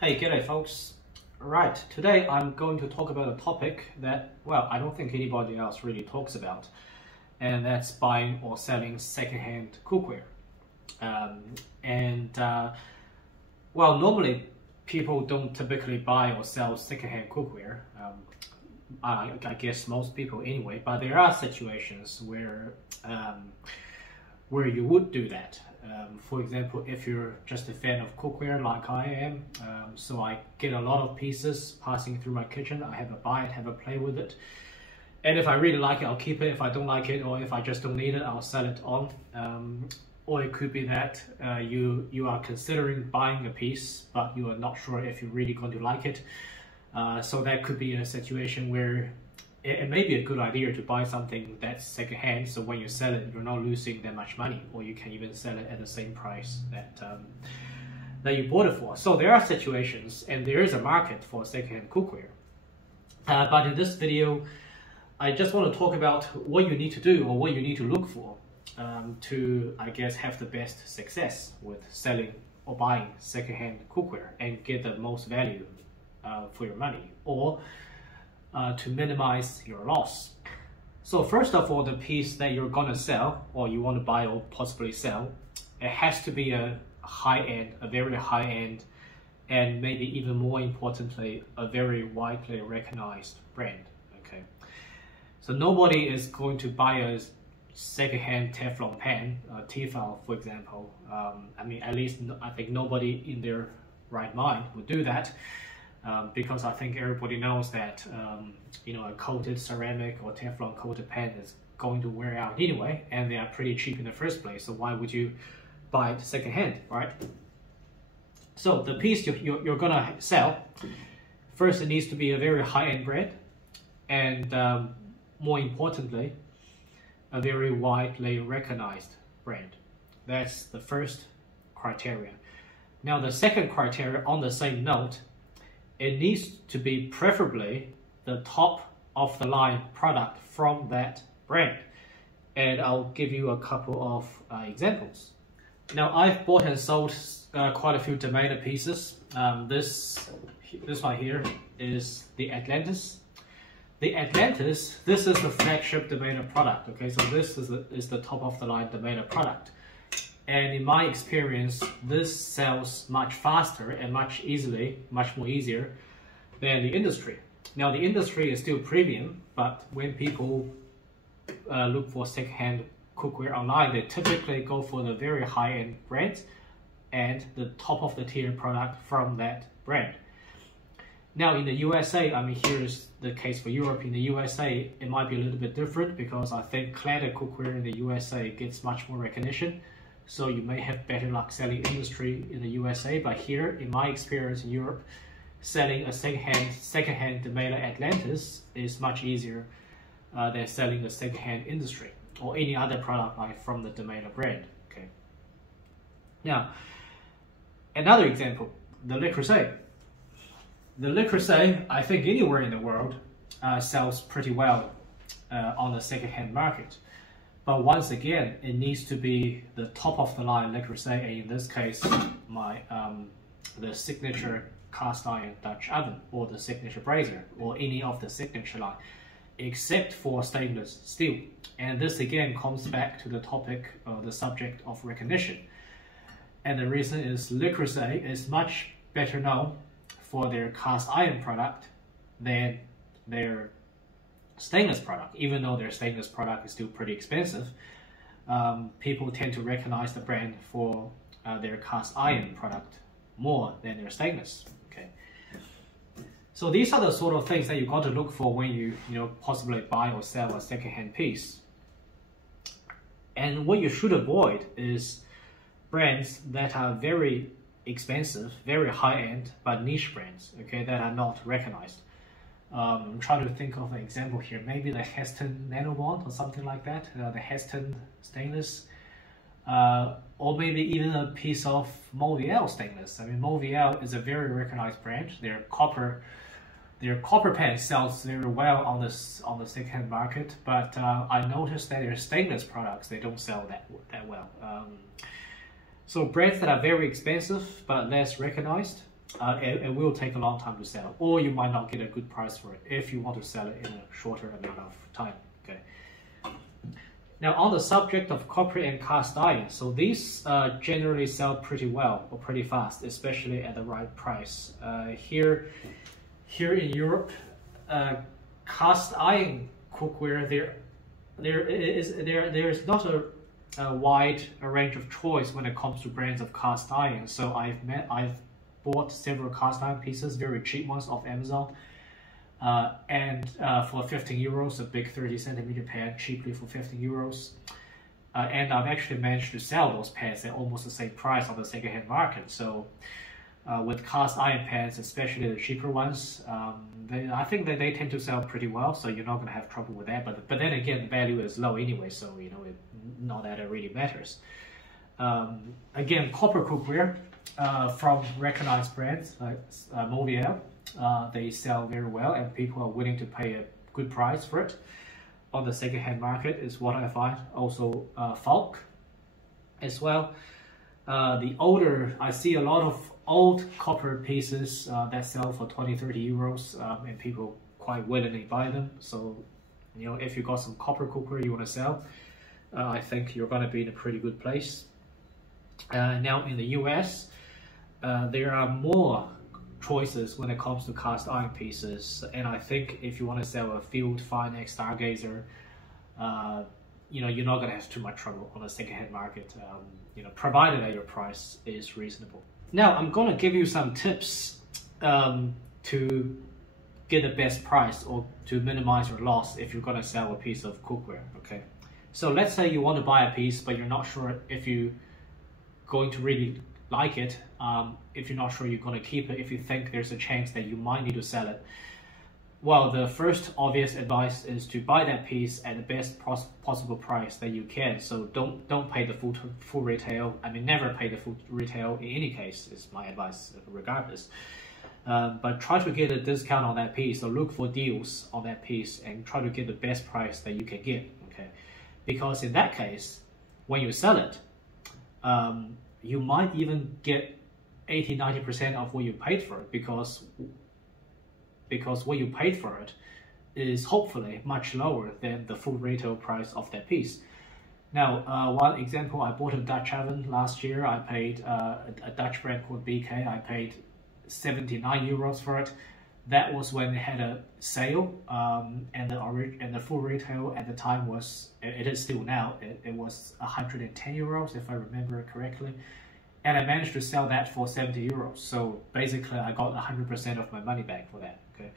Hey, g'day folks. Right, today I'm going to talk about a topic that, well, I don't think anybody else really talks about, and that's buying or selling secondhand cookware. Well, normally people don't typically buy or sell secondhand cookware. I guess most people anyway, but there are situations where you would do that. For example, if you're just a fan of cookware like I am, so I get a lot of pieces passing through my kitchen. I have a buy it, have a play with it. And if I really like it, I'll keep it. If I don't like it, or if I just don't need it, I'll sell it on. Or it could be that you are considering buying a piece, but you are not sure if you're really going to like it. So that could be a situation where it may be a good idea to buy something that's secondhand, so when you sell it, you're not losing that much money, or you can even sell it at the same price that you bought it for. So there are situations, and there is a market for secondhand cookware. But in this video, I just want to talk about what you need to do or what you need to look for to, I guess, have the best success with selling or buying secondhand cookware and get the most value for your money, or to minimize your loss. So first of all, the piece that you're gonna sell or you want to buy or possibly sell, it has to be a high-end, a very high-end, and maybe even more importantly, a very widely recognized brand. Okay, so nobody is going to buy a secondhand Teflon pan, Tefal, for example. I mean, at least I think nobody in their right mind would do that. Because I think everybody knows that a coated ceramic or Teflon coated pan is going to wear out anyway, and they are pretty cheap in the first place. So why would you buy it secondhand, right? So the piece you're gonna sell, first it needs to be a very high-end brand, and more importantly, a very widely recognized brand. That's the first criteria. Now the second criteria on the same note, it needs to be preferably the top of the line product from that brand. And I'll give you a couple of examples. Now I've bought and sold quite a few Demana pieces. This one here is the Atlantis. The Atlantis, this is the flagship Demana product. Okay, so this is the top of the line Demana product. And in my experience, this sells much faster and much more easier than the industry. Now the industry is still premium, but when people look for secondhand cookware online, they typically go for the very high-end brands and the top of the tier product from that brand. Now in the USA, I mean, here's the case for Europe. In the USA, it might be a little bit different because I think cladded cookware in the USA gets much more recognition. So you may have better luck selling industry in the USA, but here, in my experience in Europe, selling a secondhand Demana Atlantis is much easier than selling a secondhand industry or any other product like from the Demana brand. Okay. Now, another example, the Le Creuset. The Le Creuset, I think anywhere in the world, sells pretty well on the secondhand market. But once again, it needs to be the top of the line Le Creuset, and in this case, the signature cast iron Dutch oven, or the signature brazier, or any of the signature line, except for stainless steel. And this again comes back to the topic, the subject of recognition. And the reason is Le Creuset is much better known for their cast iron product than their stainless product. Even though their stainless product is still pretty expensive, people tend to recognize the brand for their cast iron product more than their stainless. Okay, so these are the sort of things that you got to look for when you possibly buy or sell a secondhand piece. And what you should avoid is brands that are very expensive, very high-end, but niche brands, okay, that are not recognized. I'm trying to think of an example here. Maybe the Heston Nanobond or something like that, the Heston stainless, or maybe even a piece of Moviel stainless. I mean, Moviel is a very recognized brand. Their copper pan sells very well on the second market, but I noticed that their stainless products, they don't sell that well. So brands that are very expensive but less recognized, it will take a long time to sell, or you might not get a good price for it if you want to sell it in a shorter amount of time. Okay. Now, on the subject of copper and cast iron, so these generally sell pretty well or pretty fast, especially at the right price. Here in Europe, cast iron cookware, there is not a wide range of choice when it comes to brands of cast iron. So I've bought several cast iron pieces, very cheap ones off Amazon. And for 15 euros, a big 30 centimeter pan, cheaply for 15 euros. And I've actually managed to sell those pans at almost the same price on the second-hand market. So with cast iron pans, especially the cheaper ones, I think that they tend to sell pretty well, so you're not going to have trouble with that. But then again, the value is low anyway, so not that it really matters. Again, copper cookware from recognized brands like Movial. They sell very well and people are willing to pay a good price for it. On the second-hand market is what I find. Also Falk as well. I see a lot of old copper pieces that sell for 20-30 euros and people quite willingly buy them. So if you got some copper cookware you want to sell, I think you're going to be in a pretty good place. Now in the US, there are more choices when it comes to cast iron pieces, and I think if you want to sell a Field Finex Stargazer, you're not going to have too much trouble on the second-hand market, provided that your price is reasonable. Now I'm going to give you some tips to get the best price or to minimize your loss if you're going to sell a piece of cookware. Okay, so let's say you want to buy a piece but you're not sure if you're going to really like it, if you're not sure you're going to keep it, if you think there's a chance that you might need to sell it. Well, the first obvious advice is to buy that piece at the best possible price that you can. So don't pay the full retail. I mean, never pay the full retail in any case, is my advice regardless. But try to get a discount on that piece, or look for deals on that piece and try to get the best price that you can get. Okay, because in that case, when you sell it, you might even get 80-90% of what you paid for it, because what you paid for it is hopefully much lower than the full retail price of that piece. Now, one example, I bought a Dutch oven last year. I paid a Dutch brand called BK. I paid 79 euros for it. That was when it had a sale, and the full retail at the time was, it is still now, it was 110 euros if I remember correctly. And I managed to sell that for 70 euros. So basically I got 100% of my money back for that. Okay.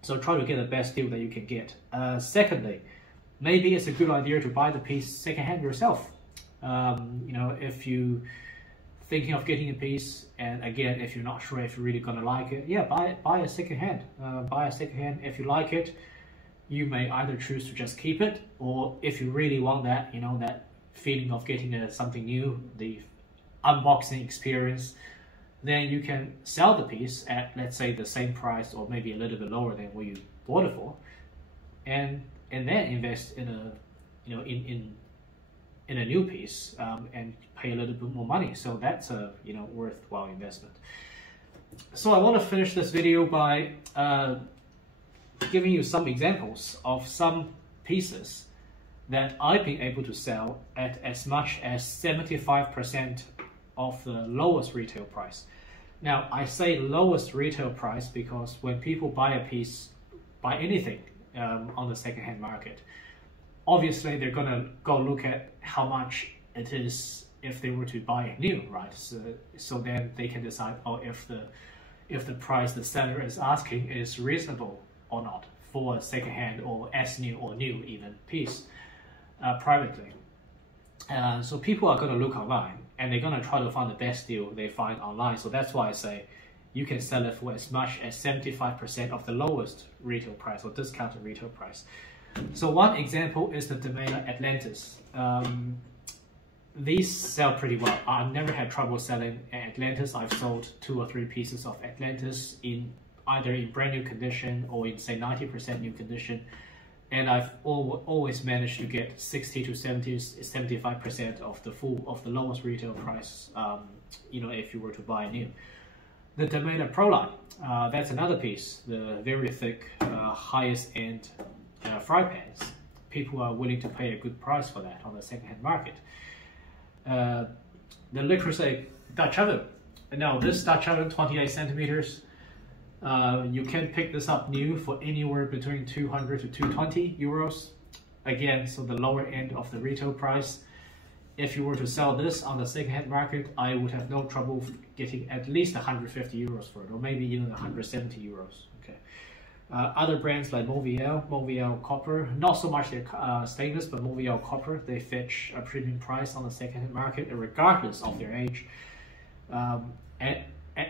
So try to get the best deal that you can get. Secondly, maybe it's a good idea to buy the piece secondhand yourself. If you thinking of getting a piece, and again, if you're not sure if you're really gonna like it, yeah, buy a secondhand. Buy a secondhand. If you like it, you may either choose to just keep it, or if you really want that, that feeling of getting something new, the unboxing experience, then you can sell the piece at, let's say, the same price or maybe a little bit lower than what you bought it for, and then invest in a in a new piece and pay a little bit more money. So that's a worthwhile investment. So I want to finish this video by giving you some examples of some pieces that I've been able to sell at as much as 75% of the lowest retail price. Now, I say lowest retail price because when people buy a piece, buy anything on the secondhand market, obviously they're gonna go look at how much it is if they were to buy it new, right? So then they can decide, if the price the seller is asking is reasonable or not for a secondhand or as new or new even piece privately. So people are going to look online and they're going to try to find the best deal they find online. So that's why I say you can sell it for as much as 75% of the lowest retail price or discounted retail price. So one example is the Demela Atlantis. These sell pretty well. I've never had trouble selling Atlantis. I've sold 2 or 3 pieces of Atlantis in either in brand new condition or in say 90% new condition. And I've always managed to get 60 to 75% of the lowest retail price, if you were to buy new. The Domainer Pro line, that's another piece, the very thick, highest end fry pans. People are willing to pay a good price for that on the second-hand market. The Le Creuset Dutch oven. Now this Dutch oven, 28 centimeters, you can pick this up new for anywhere between 200 to 220 euros. Again, so the lower end of the retail price. If you were to sell this on the second-hand market, I would have no trouble getting at least 150 euros for it, or maybe even 170 euros. Okay. Other brands like Movial Copper, not so much their stainless, but Movial Copper, they fetch a premium price on the second-hand market, regardless of their age. And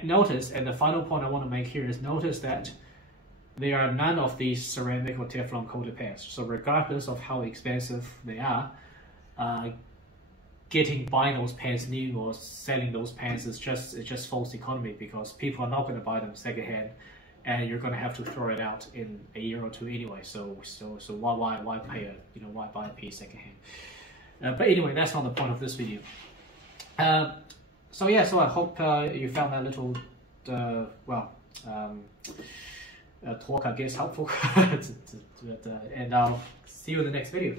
notice, and the final point I want to make here is notice that there are none of these ceramic or Teflon coated pans. So regardless of how expensive they are, buying those pans new or selling those pans is just false economy, because people are not going to buy them secondhand, and you're going to have to throw it out in a year or two anyway. So why pay why buy a piece secondhand? But anyway, that's not the point of this video. So I hope you found that little talk, I guess, helpful. And I'll see you in the next video.